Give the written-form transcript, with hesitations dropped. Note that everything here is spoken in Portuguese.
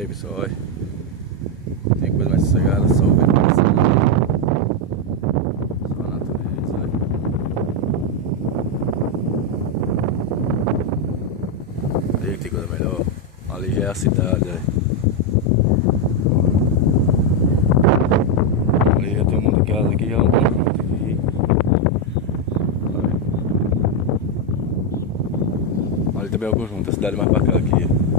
aí, pessoal, olha. Tem coisa mais sossegada, só o vento passando. Só a natureza, olha. Aí que tem coisa melhor. Ali já é a cidade, olha. Ali já tem um monte de casa, aqui já é um conjunto aqui. Ali também é o conjunto, a cidade mais pra cá aqui.